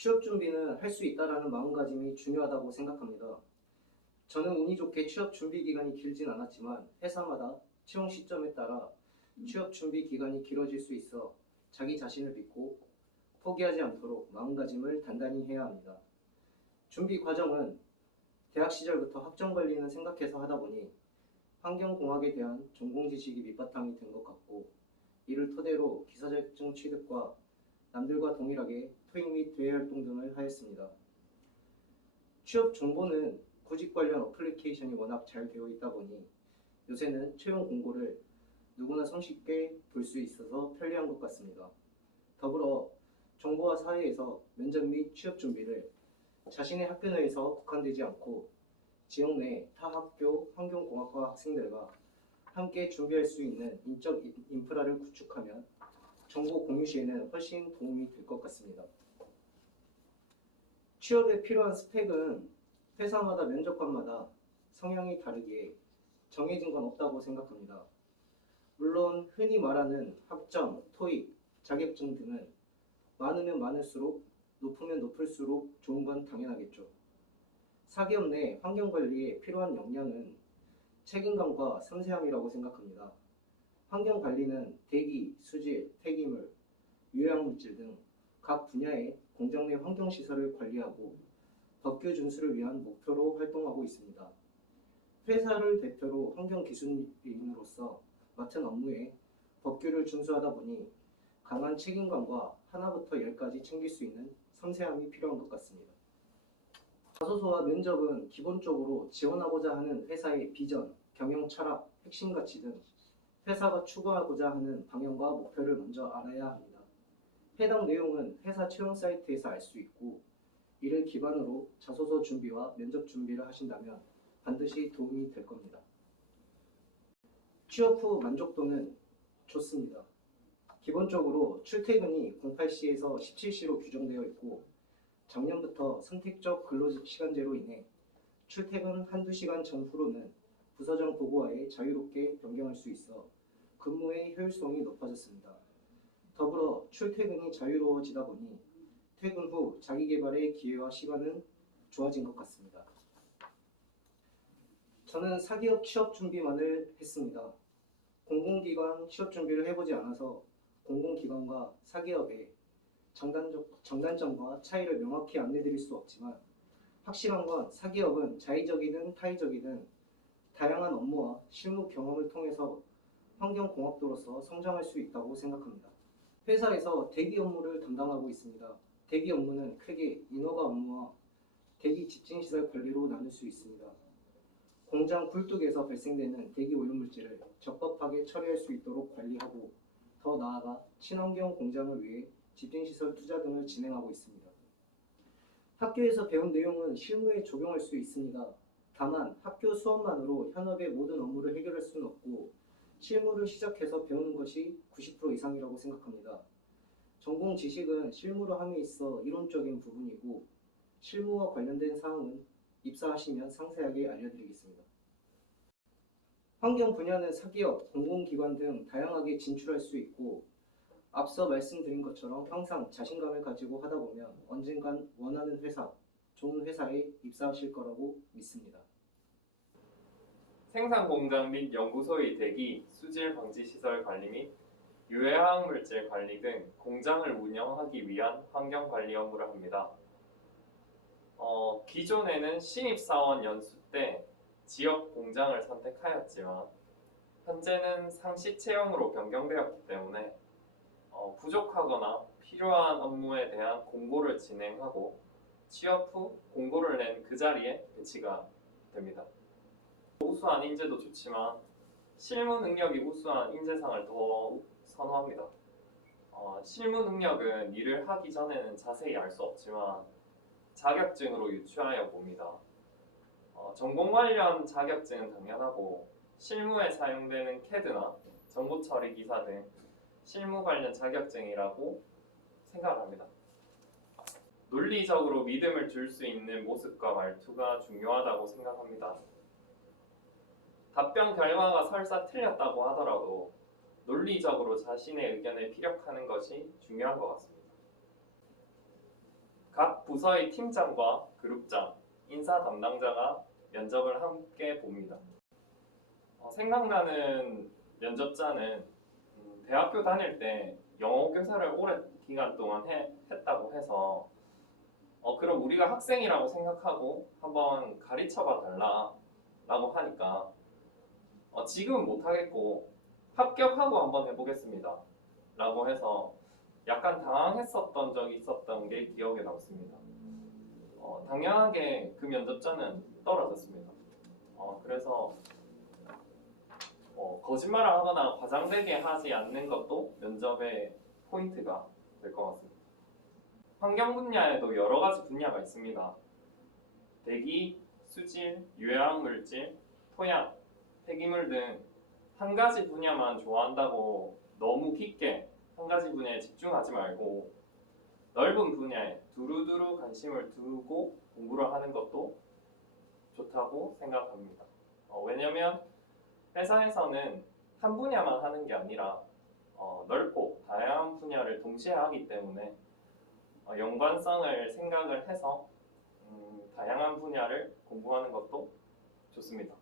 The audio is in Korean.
취업 준비는 할 수 있다라는 마음가짐이 중요하다고 생각합니다. 저는 운이 좋게 취업 준비 기간이 길진 않았지만 회사마다 채용 시점에 따라 취업 준비 기간이 길어질 수 있어 자기 자신을 믿고 포기하지 않도록 마음가짐을 단단히 해야 합니다. 준비 과정은 대학 시절부터 학점 관리는 생각해서 하다 보니 환경공학에 대한 전공 지식이 밑바탕이 된 것 같고, 이를 토대로 기사 자격증 취득과 남들과 동일하게 토익 및 대외 활동 등을 하였습니다. 취업 정보는 구직 관련 어플리케이션이 워낙 잘 되어 있다 보니 요새는 채용 공고를 누구나 손쉽게 볼 수 있어서 편리한 것 같습니다. 더불어 정보화 사회에서 면접 및 취업 준비를 자신의 학교 내에서 국한되지 않고 지역 내 타 학교 환경공학과 학생들과 함께 준비할 수 있는 인적 인프라를 구축하면 정보 공유 시에는 훨씬 도움이 될 것 같습니다. 취업에 필요한 스펙은 회사마다 면접관마다 성향이 다르기에 정해진 건 없다고 생각합니다. 물론 흔히 말하는 학점, 토익, 자격증 등은 많으면 많을수록 높으면 높을수록 좋은 건 당연하겠죠. 사기업 내 환경관리에 필요한 역량은 책임감과 섬세함이라고 생각합니다. 환경관리는 대기, 수질, 폐기물, 유해물질 등 각 분야의 공장 내 환경시설을 관리하고 법규 준수를 위한 목표로 활동하고 있습니다. 회사를 대표로 환경기술인으로서 맡은 업무에 법규를 준수하다 보니 강한 책임감과 하나부터 열까지 챙길 수 있는 섬세함이 필요한 것 같습니다. 자소서와 면접은 기본적으로 지원하고자 하는 회사의 비전, 경영 철학, 핵심 가치 등 회사가 추구하고자 하는 방향과 목표를 먼저 알아야 합니다. 해당 내용은 회사 채용 사이트에서 알 수 있고, 이를 기반으로 자소서 준비와 면접 준비를 하신다면 반드시 도움이 될 겁니다. 취업 후 만족도는 좋습니다. 기본적으로 출퇴근이 08시에서 17시로 규정되어 있고, 작년부터 선택적 근로시간제로 인해 출퇴근 한두 시간 전후로는 부서장 보고하에 자유롭게 변경할 수 있어 근무의 효율성이 높아졌습니다. 더불어 출퇴근이 자유로워지다 보니 퇴근 후 자기개발의 기회와 시간은 좋아진 것 같습니다. 저는 사기업 취업 준비만을 했습니다. 공공기관 취업 준비를 해보지 않아서 공공기관과 사기업의 장단점과 차이를 명확히 안내드릴 수 없지만, 확실한 건 사기업은 자의적이든 타의적이든 다양한 업무와 실무 경험을 통해서 환경공학도로서 성장할 수 있다고 생각합니다. 회사에서 대기 업무를 담당하고 있습니다. 대기 업무는 크게 인허가 업무와 대기 집진시설 관리로 나눌 수 있습니다. 공장 굴뚝에서 발생되는 대기 오염물질을 적법하게 처리할 수 있도록 관리하고, 더 나아가 친환경 공장을 위해 집진시설 투자 등을 진행하고 있습니다. 학교에서 배운 내용은 실무에 적용할 수 있습니다. 다만 학교 수업만으로 현업의 모든 업무를 해결할 수는 없고, 실무를 시작해서 배우는 것이 90% 이상이라고 생각합니다. 전공 지식은 실무로 함에 있어 이론적인 부분이고, 실무와 관련된 사항은 입사하시면 상세하게 알려드리겠습니다. 환경 분야는 사기업, 공공기관 등 다양하게 진출할 수 있고, 앞서 말씀드린 것처럼 항상 자신감을 가지고 하다 보면 언젠간 원하는 회사, 좋은 회사에 입사하실 거라고 믿습니다. 생산 공장 및 연구소의 대기, 수질 방지 시설 관리 및 유해화학물질 관리 등 공장을 운영하기 위한 환경 관리 업무를 합니다. 기존에는 신입사원 연수 때 지역 공장을 선택하였지만 현재는 상시 채용으로 변경되었기 때문에 부족하거나 필요한 업무에 대한 공고를 진행하고 취업 후 공고를 낸 그 자리에 배치가 됩니다. 우수한 인재도 좋지만 실무 능력이 우수한 인재상을 더욱 선호합니다. 실무 능력은 일을 하기 전에는 자세히 알 수 없지만 자격증으로 유추하여 봅니다. 전공 관련 자격증은 당연하고 실무에 사용되는 CAD나 정보 처리 기사 등 실무 관련 자격증이라고 생각합니다. 논리적으로 믿음을 줄 수 있는 모습과 말투가 중요하다고 생각합니다. 답변 결과가 설사 틀렸다고 하더라도 논리적으로 자신의 의견을 피력하는 것이 중요한 것 같습니다. 각 부서의 팀장과 그룹장, 인사 담당자가 면접을 함께 봅니다. 생각나는 면접자는 대학교 다닐 때 영어 교사를 오랜 기간 동안 했다고 해서 그럼 우리가 학생이라고 생각하고 한번 가르쳐봐 달라 라고 하니까 지금은 못하겠고 합격하고 한번 해보겠습니다 라고 해서 약간 당황했었던 적이 있었던 게 기억에 남습니다. 당연하게 그 면접자는 떨어졌습니다. 그래서 거짓말을 하거나 과장되게 하지 않는 것도 면접의 포인트가 될 것 같습니다. 환경 분야에도 여러 가지 분야가 있습니다. 대기, 수질, 유해화물질, 토양, 폐기물 등 한 가지 분야만 좋아한다고 너무 깊게 한 가지 분야에 집중하지 말고 넓은 분야에 두루두루 관심을 두고 공부를 하는 것도 좋다고 생각합니다. 왜냐면 회사에서는 한 분야만 하는 게 아니라 넓고 다양한 분야를 동시에 하기 때문에 연관성을 생각을 해서 다양한 분야를 공부하는 것도 좋습니다.